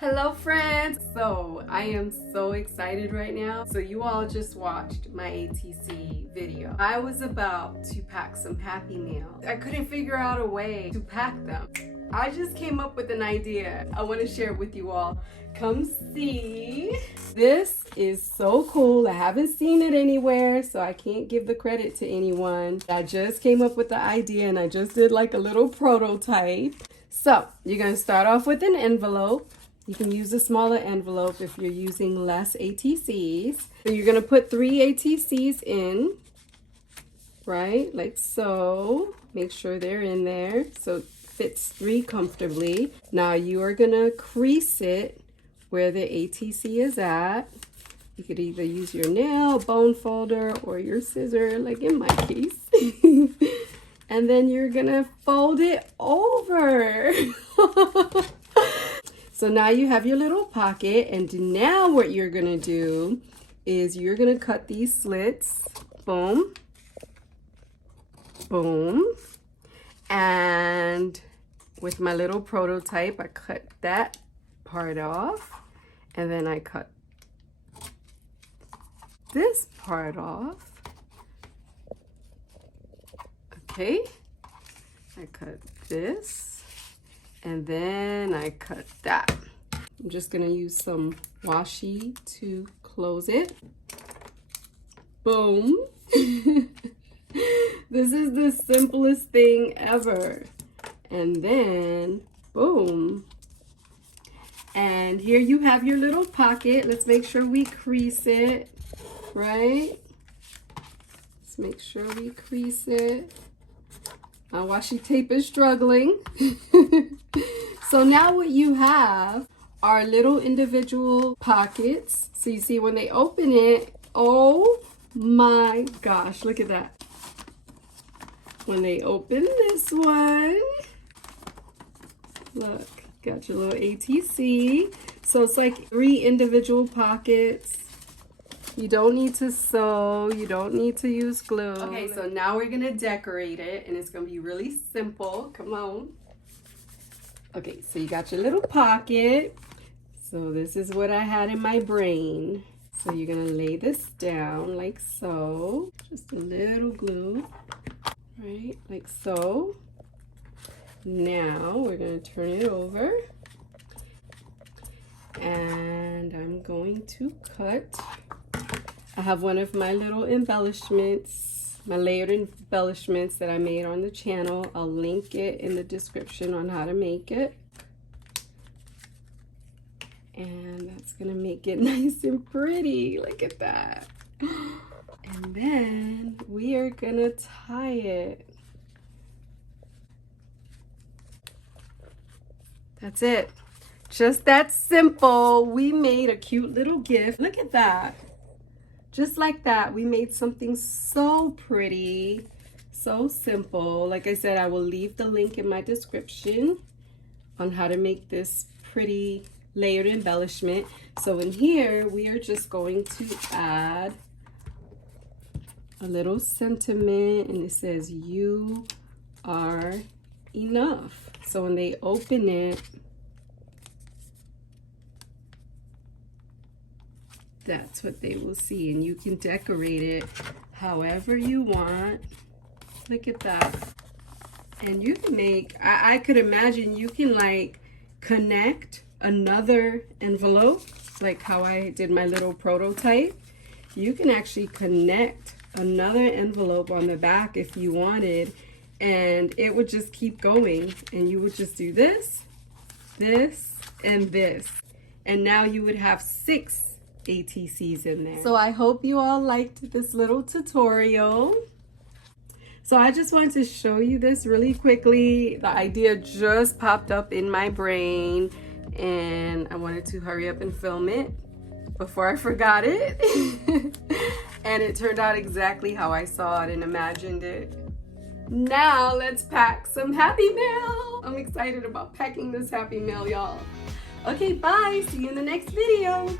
Hello friends! So I am so excited right now. So you all just watched my ATC video. I was about to pack some Happymail. I couldn't figure out a way to pack them. I just came up with an idea. I want to share it with you all. Come see. This is so cool. I haven't seen it anywhere, so I can't give the credit to anyone. I just came up with the idea and I just did like a little prototype. So you're going to start off with an envelope. You can use a smaller envelope if you're using less ATCs. So you're going to put 3 ATCs in, right? Like so. Make sure they're in there so it fits 3 comfortably. Now you are going to crease it where the ATC is at. You could either use your nail, bone folder, or your scissor, like in my case. And then you're going to fold it over. So now you have your little pocket, and now what you're gonna do is you're gonna cut these slits, boom, boom, and with my little prototype, I cut that part off, and then I cut this part off, okay, I cut this, and then I cut that. I'm just gonna use some washi to close it. Boom. This is the simplest thing ever. And then, boom. And here you have your little pocket. Let's make sure we crease it, right? Let's make sure we crease it. My washi tape is struggling. So now what you have are little individual pockets. So you see when they open it, oh my gosh, look at that. When they open this one, look, got your little ATC. So it's like 3 individual pockets. You don't need to sew, you don't need to use glue. Okay, so now we're gonna decorate it and it's gonna be really simple. Come on. Okay, so you got your little pocket. So this is what I had in my brain. So you're gonna lay this down like so. Just a little glue, right? Like so. Now we're gonna turn it over. And I'm going to cut. I have one of my little embellishments, my layered embellishments that I made on the channel. I'll link it in the description on how to make it. And that's gonna make it nice and pretty. Look at that. And then we are gonna tie it. That's it. Just that simple. We made a cute little gift. Look at that. Just like that, we made something so pretty, so simple. Like I said, I will leave the link in my description on how to make this pretty layered embellishment. So in here, we are just going to add a little sentiment, and it says, "You are enough." So when they open it, that's what they will see, and you can decorate it however you want. Look at that. And you can make, I could imagine you can like connect another envelope, like how I did my little prototype. You can actually connect another envelope on the back if you wanted, and it would just keep going, and you would just do this, this, and this, and now you would have 6 ATCs in there. So I hope you all liked this little tutorial. So I just wanted to show you this really quickly. The idea just popped up in my brain and I wanted to hurry up and film it before I forgot it. And it turned out exactly how I saw it and imagined it. Now let's pack some Happymail. I'm excited about packing this Happymail, y'all. Okay, bye. See you in the next video.